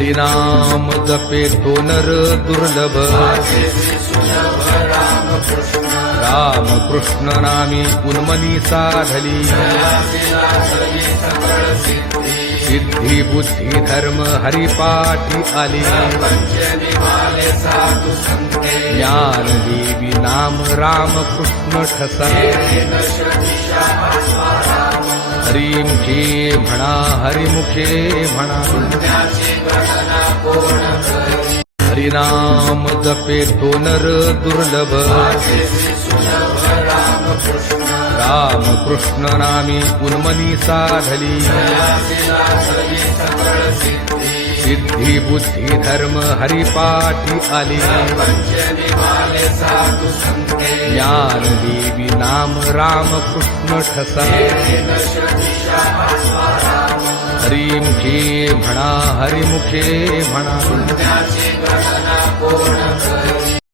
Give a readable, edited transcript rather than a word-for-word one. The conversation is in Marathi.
हरिनाम जपे तो नर दुर्लभ राम कृष्ण नामी उन्मनी साधली सिद्धी बुद्धी धर्म हरिपाठी आली ज्ञान देवी नाम राम कृष्ण ठसा हरिमुखे म्हणा हरिमुखे म्हणा हरिनाम जपे तो नर दुर्लभ राम कृष्ण नामी उन्मनी साधली सिद्धी बुद्धी धर्म हरिपाठी आली ज्ञान देवी नाम राम कृष्ण ठसा हरिमुखे म्हणा हरिमुखे म्हणा